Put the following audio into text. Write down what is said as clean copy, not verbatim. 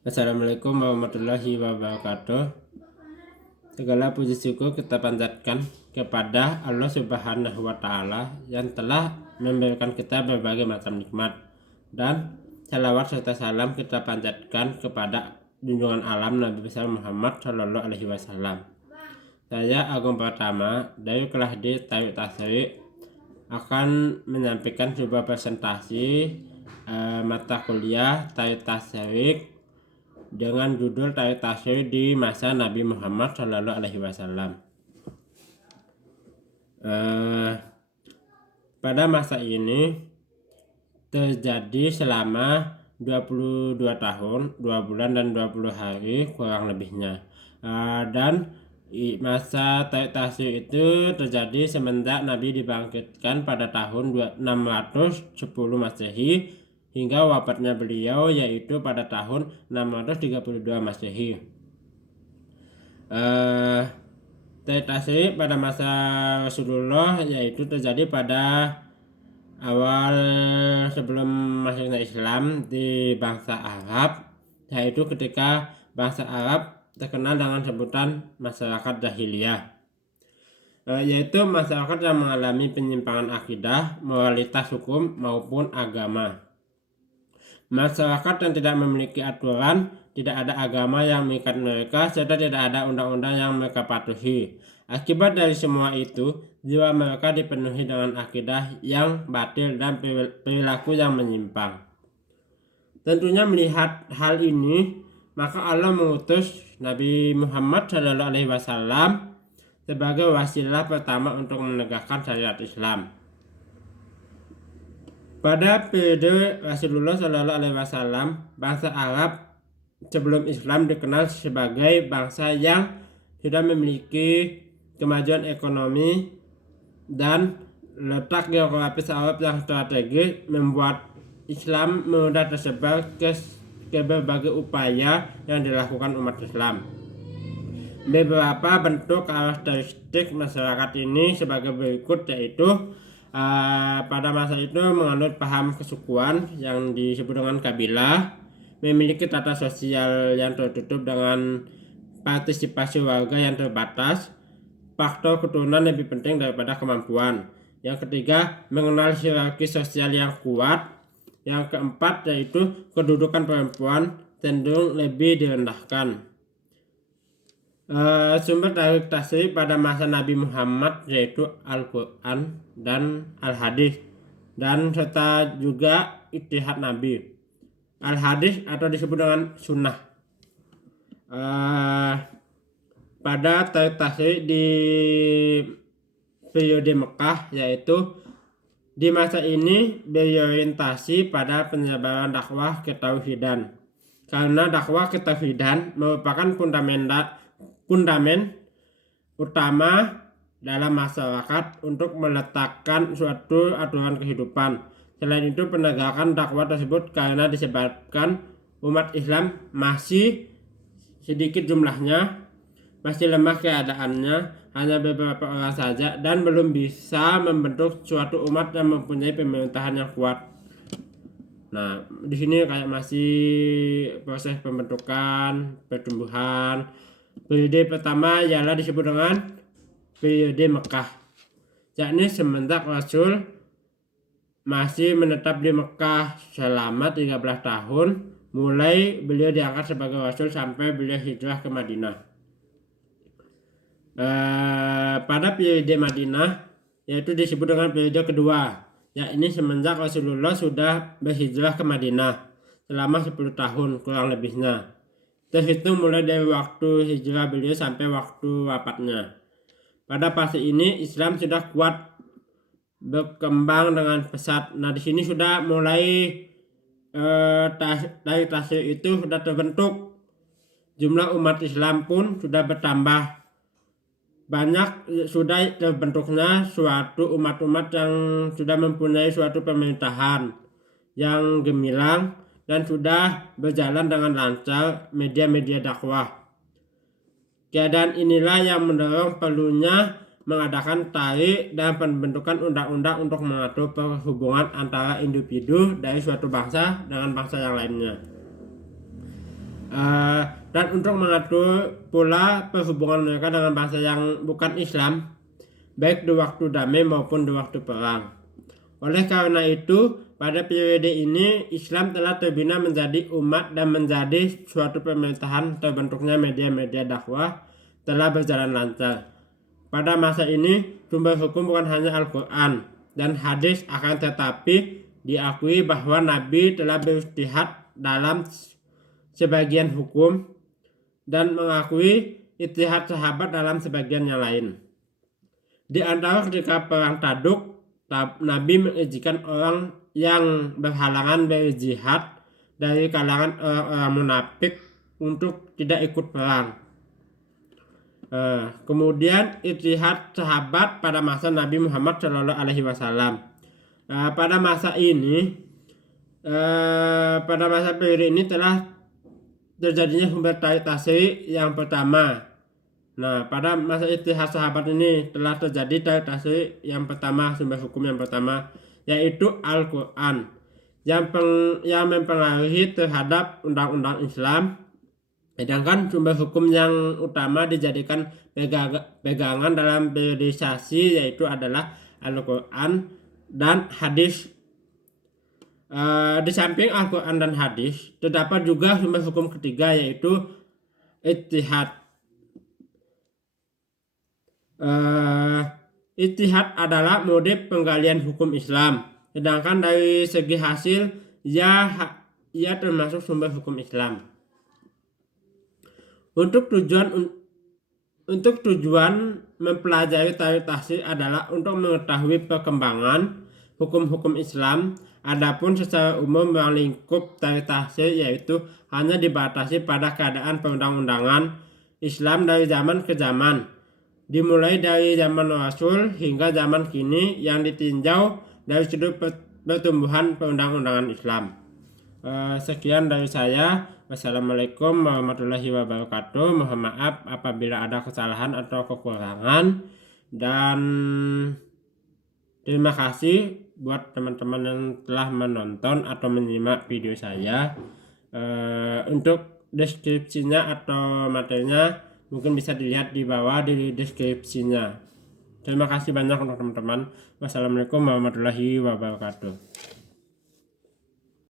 Assalamualaikum warahmatullahi wabarakatuh. Segala puji syukur kita panjatkan kepada Allah Subhanahu wa Ta'ala yang telah memberikan kita berbagai macam nikmat, dan salawat serta salam kita panjatkan kepada junjungan alam Nabi besar Muhammad Shallallahu Alaihi Wasallam. Saya Agung Pratama dari kelas D Tarik Tasrik akan menyampaikan sebuah presentasi mata kuliah Tarik Tasrik dengan judul Tarik Tasrik di masa Nabi Muhammad Shallallahu Alaihi Wasallam. Pada masa ini terjadi selama 22 tahun, 2 bulan dan 20 hari kurang lebihnya. Dan masa Tarik Tasrik itu terjadi semenjak Nabi dibangkitkan pada tahun 610 Masehi hingga wafatnya beliau yaitu pada tahun 632 Masehi. Tarik Tasrik pada masa Rasulullah yaitu terjadi pada awal sebelum masuknya Islam di bangsa Arab, yaitu ketika bangsa Arab terkenal dengan sebutan masyarakat jahiliyah, yaitu masyarakat yang mengalami penyimpangan akidah, moralitas hukum maupun agama. Masyarakat yang tidak memiliki aturan, tidak ada agama yang mengikat mereka, serta tidak ada undang-undang yang mereka patuhi. Akibat dari semua itu, jiwa mereka dipenuhi dengan akidah yang batil dan perilaku yang menyimpang. Tentunya melihat hal ini, maka Allah mengutus Nabi Muhammad SAW sebagai wasilah pertama untuk menegakkan syariat Islam. Pada periode Rasulullah SAW, bangsa Arab sebelum Islam dikenal sebagai bangsa yang sudah memiliki kemajuan ekonomi dan letak geografis Arab yang strategis membuat Islam mudah tersebar ke berbagai upaya yang dilakukan umat Islam. Beberapa bentuk karakteristik masyarakat ini sebagai berikut, yaitu pada masa itu menganut paham kesukuan yang disebut dengan kabilah, memiliki tata sosial yang tertutup dengan partisipasi warga yang terbatas, faktor keturunan lebih penting daripada kemampuan. Yang ketiga, mengenal hierarki sosial yang kuat. Yang keempat, yaitu kedudukan perempuan cenderung lebih direndahkan. Sumber Tarik Tasrik pada masa Nabi Muhammad yaitu Al-Quran dan Al-Hadis, dan serta juga ijtihad Nabi. Al-Hadis atau disebut dengan sunnah. Pada Tarik Tasrik di periode Mekah, yaitu di masa ini berorientasi pada penyebaran dakwah ketauhidan, karena dakwah ketauhidan merupakan fundament utama dalam masyarakat untuk meletakkan suatu aturan kehidupan. Selain itu, penegakan dakwah tersebut karena disebabkan umat Islam masih sedikit jumlahnya, masih lemah keadaannya, hanya beberapa orang saja, dan belum bisa membentuk suatu umat yang mempunyai pemerintahan yang kuat. Nah, di sini kayak masih proses pembentukan, pertumbuhan. Periode pertama ialah disebut dengan periode Mekah, yakni semenjak Rasul masih menetap di Mekah selama 13 tahun, mulai beliau diangkat sebagai Rasul sampai beliau hijrah ke Madinah. Pada periode Madinah, yaitu disebut dengan periode kedua, yakni semenjak Rasulullah sudah berhijrah ke Madinah selama 10 tahun kurang lebihnya, terhitung mulai dari waktu hijrah beliau sampai waktu wafatnya. Pada fase ini Islam sudah kuat berkembang dengan pesat. Nah, di sini sudah mulai Tarik Tasrik itu sudah terbentuk. Jumlah umat Islam pun sudah bertambah banyak, sudah terbentuknya suatu umat-umat yang sudah mempunyai suatu pemerintahan yang gemilang dan sudah berjalan dengan lancar media-media dakwah. Keadaan inilah yang mendorong perlunya mengadakan tarik dan pembentukan undang-undang untuk mengatur perhubungan antara individu dari suatu bangsa dengan bangsa yang lainnya. Dan untuk mengatur pula perhubungan mereka dengan bangsa yang bukan Islam, baik di waktu damai maupun di waktu perang. Oleh karena itu, pada periode ini Islam telah terbina menjadi umat dan menjadi suatu pemerintahan. Terbentuknya media-media dakwah telah berjalan lancar. Pada masa ini, sumber hukum bukan hanya Al-Quran dan hadis, akan tetapi diakui bahwa Nabi telah berijtihad dalam sebagian hukum dan mengakui ijtihad sahabat dalam sebagian yang lain. Di antara ketika perang Taduk, Nabi mengizinkan orang yang berhalangan berjihad dari kalangan orang-orang munafik untuk tidak ikut perang. Kemudian ijtihad sahabat pada masa Nabi Muhammad SAW. Pada masa periode ini telah terjadinya sumber tarik tasri yang pertama. Pada masa ijtihad sahabat ini telah terjadi tarik tasri yang pertama, sumber hukum yang pertama, yaitu Al-Quran yang mempengaruhi terhadap undang-undang Islam. Sedangkan sumber hukum yang utama dijadikan pegangan dalam periodisasi yaitu adalah Al-Quran dan hadis. Di samping Al-Quran dan hadis, terdapat juga sumber hukum ketiga yaitu ijtihad. Ijtihad adalah mode penggalian hukum Islam, sedangkan dari segi hasil ia termasuk sumber hukum Islam. Untuk tujuan mempelajari tarik tasri adalah untuk mengetahui perkembangan hukum-hukum Islam. Adapun secara umum ruang lingkup tarik tasri yaitu hanya dibatasi pada keadaan perundang-undangan Islam dari zaman ke zaman, dimulai dari zaman Rasul hingga zaman kini yang ditinjau dari sudut pertumbuhan perundang-undangan Islam. Sekian dari saya. Wassalamualaikum warahmatullahi wabarakatuh. Mohon maaf apabila ada kesalahan atau kekurangan, dan terima kasih buat teman-teman yang telah menonton atau menyimak video saya. Untuk deskripsinya atau materinya mungkin bisa dilihat di bawah di deskripsinya. Terima kasih banyak untuk teman-teman. Wassalamualaikum warahmatullahi wabarakatuh.